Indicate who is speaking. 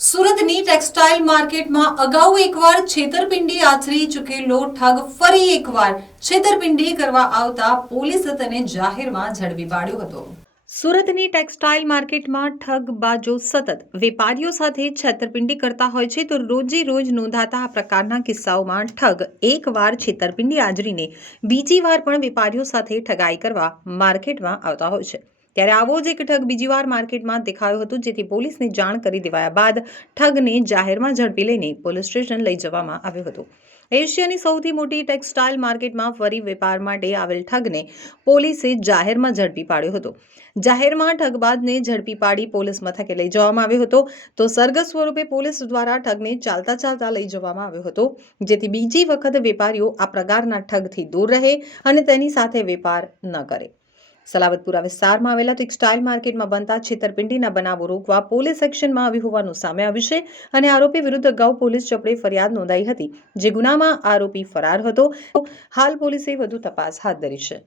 Speaker 1: સુરતની ટેક્સટાઇલ માર્કેટમાં અગાઉ એકવાર છેતરપિંડી આચરી ચૂકેલો ઠગ ફરી એકવાર છેતરપિંડી કરવા આવતા પોલીસ તેને જાહેરમાં ઝડપી પાડ્યો હતો. સુરતની ટેક્સટાઇલ માર્કેટમાં ઠગ બાજો સતત. વેપારીઓ સાથે છેતરપિંડી કરતા હોય છે તો રોજે રોજ નોંધાતા આ પ્રકારના કિસ્સાઓમાં ઠગ એકવાર છેતરપિંડી આચરીને બીજી વાર પણ વેપારીઓ સાથે ઠગાઈ કરવા માર્કેટમાં આવતા હોય છે. ત્યારે આવો જ એક ઠગ બીજી વાર માર્કેટમાં દેખાયો હતો, જેથી પોલીસને જાણ કરી દેવાયા બાદ ઠગને જાહેરમાં ઝડપી લઈને પોલીસ સ્ટેશન લઈ જવામાં આવ્યો હતો. એશિયાની સૌથી મોટી ટેક્સટાઇલ માર્કેટમાં ફરી વેપાર માટે આવેલ ઠગને પોલીસે જાહેરમાં ઝડપી પાડ્યો હતો. જાહેરમાં ઠગબાજને ઝડપી પાડી પોલીસ મથકે લઈ જવામાં આવ્યો હતો. તો સરગસ સ્વરૂપે પોલીસ દ્વારા ઠગને ચાલતા ચાલતા લઈ જવામાં આવ્યો હતો, જેથી બીજી વખત વેપારીઓ આ પ્રકારના ઠગથી દૂર રહે અને તેની સાથે વેપાર ન કરે. સલાબતપુરા વિસ્તારમાં આવેલા ટેક્સટાઇલ માર્કેટમાં બનતા છેતરપિંડીના બનાવો રોકવા પોલીસ એક્શનમાં આવ્યું હોવાનું સામે આવ્યું છે અને આરોપી વિરુદ્ધ અગાઉ પોલીસ ચોપડે ફરિયાદ નોંધાઈ હતી. જે ગુનામાં આરોપી ફરાર હતો. હાલ પોલીસે વધુ તપાસ હાથ ધરી છે.